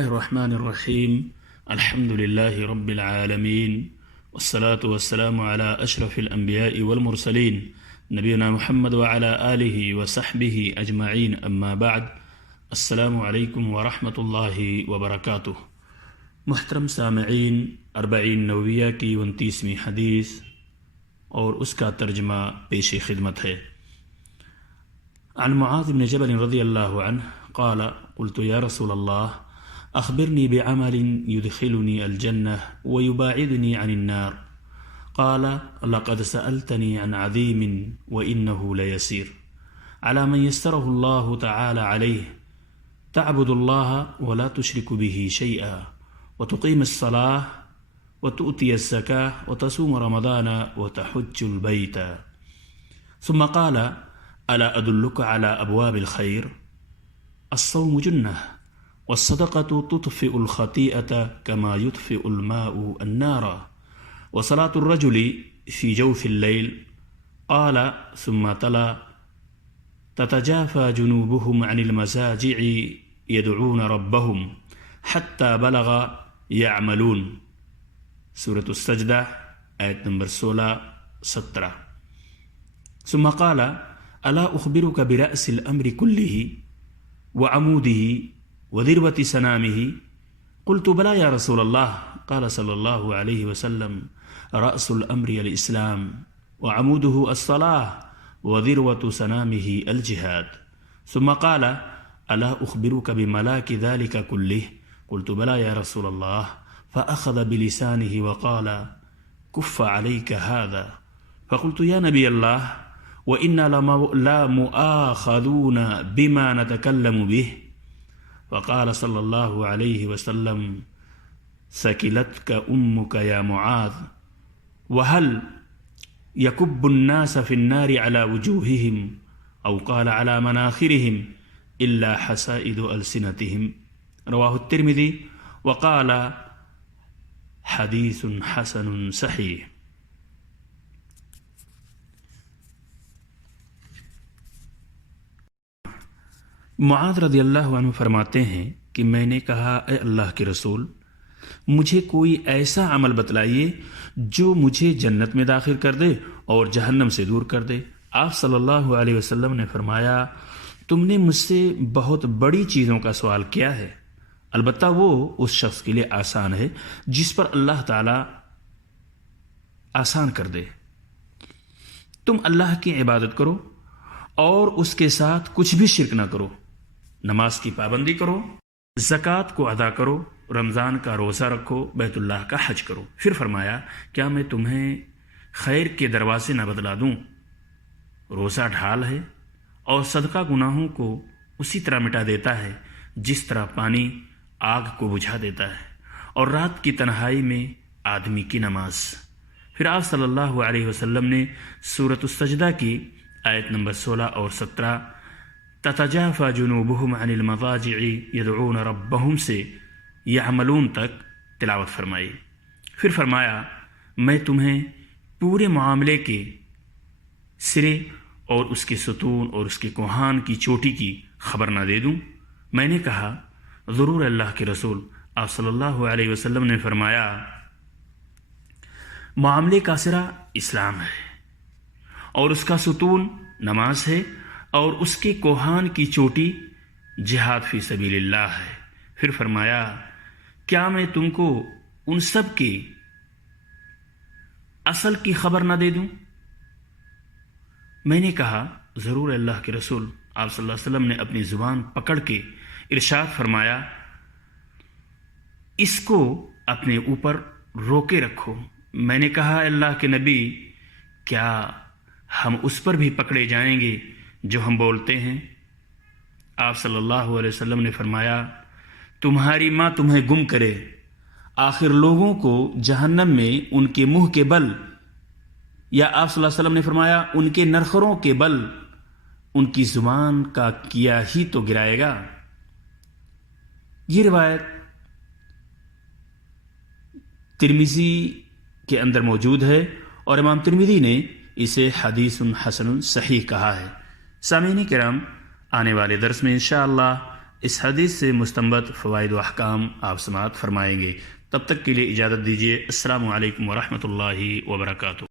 الله الرحمن الرحيم الحمد لله رب العالمين والصلاة والسلام على أشرف الأنبياء والمرسلين نبينا محمد وعلى آله وصحبه أجمعين أما بعد السلام عليكم ورحمة الله وبركاته۔ محترم سامعین، 40 نوویہ کی 29ویں حدیث اور اس کا ترجمہ پیش خدمت ہے۔ عن معاذ بن جبل رضی اللہ عنہ قال قلت یا رسول اللہ أخبرني بعمل يدخلني الجنة ويباعدني عن النار قال لقد سألتني عن عظيم وإنه ليسير على من يسره الله تعالى عليه تعبد الله ولا تشرك به شيئا وتقيم الصلاة وتؤتي الزكاة وتصوم رمضان وتحج البيت ثم قال ألا أدلك على أبواب الخير الصوم جنة والصدقة تطفئ الخطيئة كما يطفئ الماء النار وصلاة الرجل في جوف الليل قال ثم تلا تتجافى جنوبهم عن المزاجع يدعون ربهم حتى بلغ يعملون سورة السجدة آیت نمبر 16-17۔ ثم قال ألا أخبرك برأس الأمر كله وعموده وذروة سنامه قلت بلى يا رسول الله قال صلى الله عليه وسلم رأس الأمر الإسلام وعموده الصلاة وذروة سنامه الجهاد ثم قال ألا أخبرك بملاك ذلك كله قلت بلى يا رسول الله فأخذ بلسانه وقال كف عليك هذا فقلت يا نبي الله وإنا لا مؤاخذون بما نتكلم به فقال صلى الله عليه وسلم ثكلتك أمك يا معاذ وهل يكب الناس في النار على وجوههم أو قال على مناخرهم إلا حسائد ألسنتهم رواه الترمذي وقال حديث حسن صحيح۔ معاذ رضی اللہ عنہ فرماتے ہیں کہ میں نے کہا اے اللہ کے رسول، مجھے کوئی ایسا عمل بتلائیے جو مجھے جنت میں داخل کر دے اور جہنم سے دور کر دے۔ آپ صلی اللہ علیہ وسلم نے فرمایا تم نے مجھ سے بہت بڑی چیزوں کا سوال کیا ہے، البتہ وہ اس شخص کے لیے آسان ہے جس پر اللہ تعالی آسان کر دے۔ تم اللہ کی عبادت کرو اور اس کے ساتھ کچھ بھی شرک نہ کرو، نماز کی پابندی کرو، زکوٰۃ کو ادا کرو، رمضان کا روزہ رکھو، بیت اللہ کا حج کرو۔ پھر فرمایا کیا میں تمہیں خیر کے دروازے نہ بتلا دوں؟ روزہ ڈھال ہے اور صدقہ گناہوں کو اسی طرح مٹا دیتا ہے جس طرح پانی آگ کو بجھا دیتا ہے، اور رات کی تنہائی میں آدمی کی نماز۔ پھر آپ صلی اللہ علیہ وسلم نے سورۃ السجدہ کی آیت نمبر 16 اور 17 تتجافى جنوبهم عن المضاجع يدعون ربهم سے يعملون تک تلاوت فرمائی۔ پھر فرمایا میں تمہیں پورے معاملے کے سرے اور اس کے ستون اور اس کے کوہان کی چوٹی کی خبر نہ دے دوں؟ میں نے کہا ضرور اللہ کے رسول۔ آپ صلی اللہ علیہ وسلم نے فرمایا معاملے کا سرا اسلام ہے اور اس کا ستون نماز ہے اور اس کے کوہان کی چوٹی جہاد فی سبیل اللہ ہے۔ پھر فرمایا کیا میں تم کو ان سب کے اصل کی خبر نہ دے دوں؟ میں نے کہا ضرور اللہ کے رسول۔ آپ صلی اللہ علیہ وسلم نے اپنی زبان پکڑ کے ارشاد فرمایا اس کو اپنے اوپر روکے رکھو۔ میں نے کہا اللہ کے نبی کیا ہم اس پر بھی پکڑے جائیں گے جو ہم بولتے ہیں؟ آپ صلی اللہ علیہ وسلم نے فرمایا تمہاری ماں تمہیں گم کرے، آخر لوگوں کو جہنم میں ان کے منہ کے بل، یا آپ صلی اللہ علیہ وسلم نے فرمایا ان کے نرخروں کے بل ان کی زبان کا کیا ہی تو گرائے گا۔ یہ روایت ترمذی کے اندر موجود ہے اور امام ترمذی نے اسے حدیث حسن صحیح کہا ہے۔ سامعین کرام، آنے والے درس میں انشاءاللہ اس حدیث سے مستنبط فوائد و احکام آپ سماعت فرمائیں گے۔ تب تک کے لیے اجازت دیجیے۔ السلام علیکم ورحمۃ اللہ وبرکاتہ۔